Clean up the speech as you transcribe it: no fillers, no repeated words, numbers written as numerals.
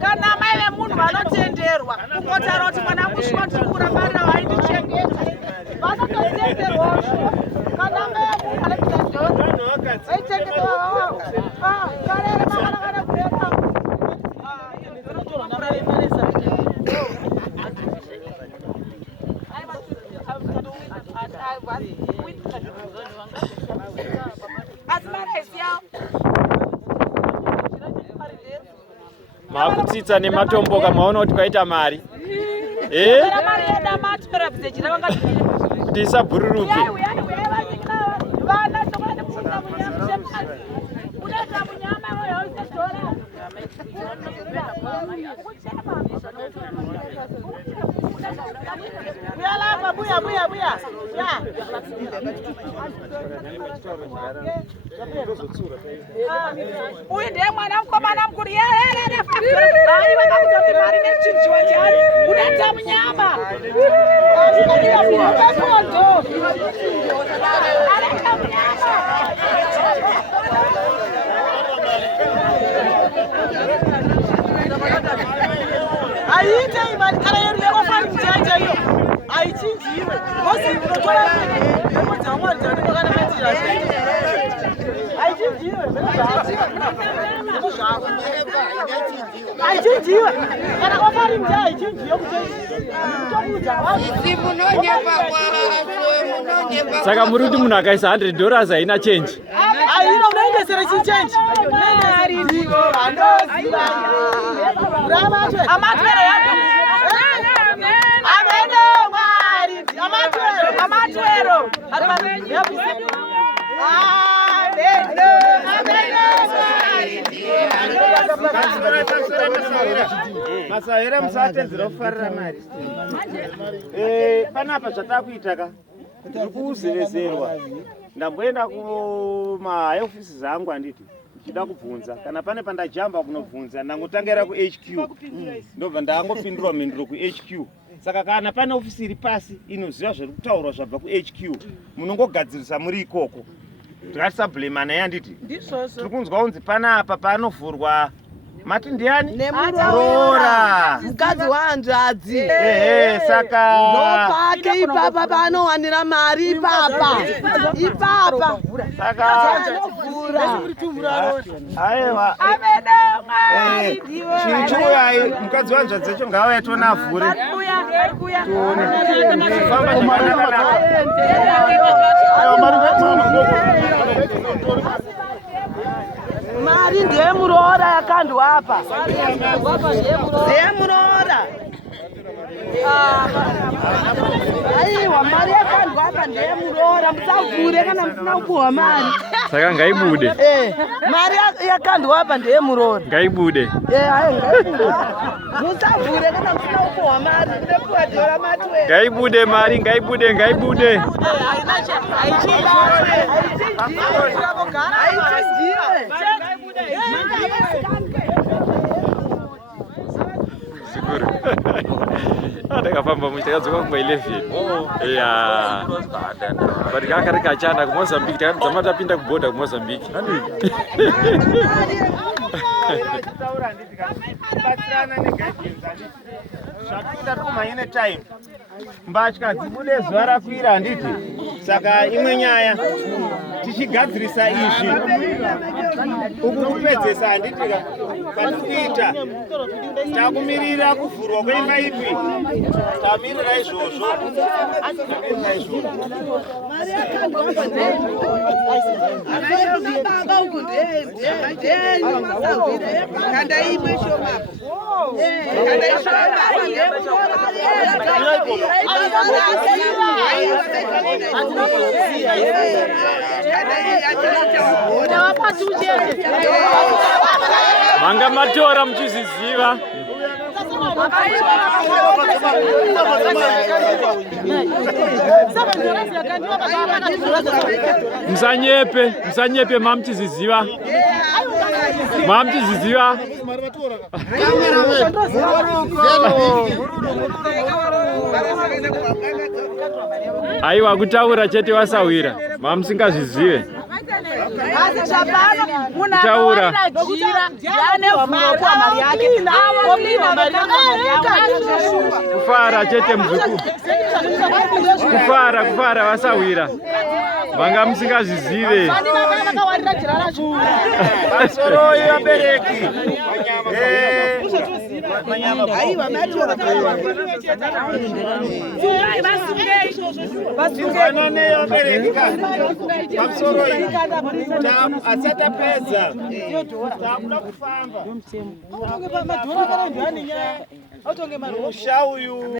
Kana mai vemunhu vanotenderwa kungotara kuti mwana mushwa tiri kuramba waindichengeta vanototenderwa kana mai vemunhu makutsitsa nematombo kamaona kuti paita mari kuti isabhururuke. Uyu ndiye mwana mukomana mukuru yerere ai vakakutopi mari nechinjiwa chani unoita munyama areka munyama aiite imani kana yeru yakofani kuchaita iyo aichinjiwe kosi unotora emodzaamwari dzandimakanamatira aichinjiwe kana kwafari mti aichinjiwe Saka muri kuti munhu akaisa $100 haina change. Aina unaendesera chichange. Amatwero yapi? Ameno mwari. Amatwero. Masaira musatenzera kufarira mari. Panapa zvatakuita ka kuzevezerwa. Ndamboenda kumaofisi zangu anditi ndichida kubvunza kana pane pandajamba kunobvunza ndangotangira kuHQ ndobva ndangopindura mhinduro kuHQ. Saka kana pane ofisi iri pasi inoziva zviri kutaurwa zvabva kuHQ munongogadzirisa muri ikoko. Tikasabhulemana yanditi tiri kunzwa unzi panapa panovhurwa mati ndiani? Nemurora mukadzi wahanzvadzi. Saka ndopake ipapa panowanira mari ipapa. Saka aiwa chirichouya mukadzi wahanzvadzi echo ngaauya tione avhure mari ndeyemurora yakandwa apa. Ndeyemurora. Aiwa mari yakandwa apa ndeyemurora musavhure kana musina kupuhwa mari. Saka ngaibude. Mari yakandwa apa ndeyemurora. Ngaibude. Ngaibude. Musavhure kana musina kupuhwa mari. Kunepuhwa dora matwe. Ngaibude mari, ngaibude. Ndakafamba muchakadzoka kuma11. Yeah. But kakari kachana kuMozambique takadzama tapinda kubhodha kuMozambique. Zvakaita kumanyine time mbatya dzibude zuva rakwira handiti. Saka imwe nyaya tichigadzirisa izvi uku kupedzesa handiti patikuita takumirira kuvhurwa kweimba ipi tamirira izvozvo. Manga matora muchiziziva. Musanyepe mamuchiziziva. Mamchiziziva. Aiwa kutaura chete wasawira. Mamsingazvizive. Kutaura. Kufara chete mzuku. Kufara wasawira. Vanga musingazvizive. Pamusoro yevabereki. Vasunge yevabereki pamusoro asatapedza takuda kufamba. Musha uyu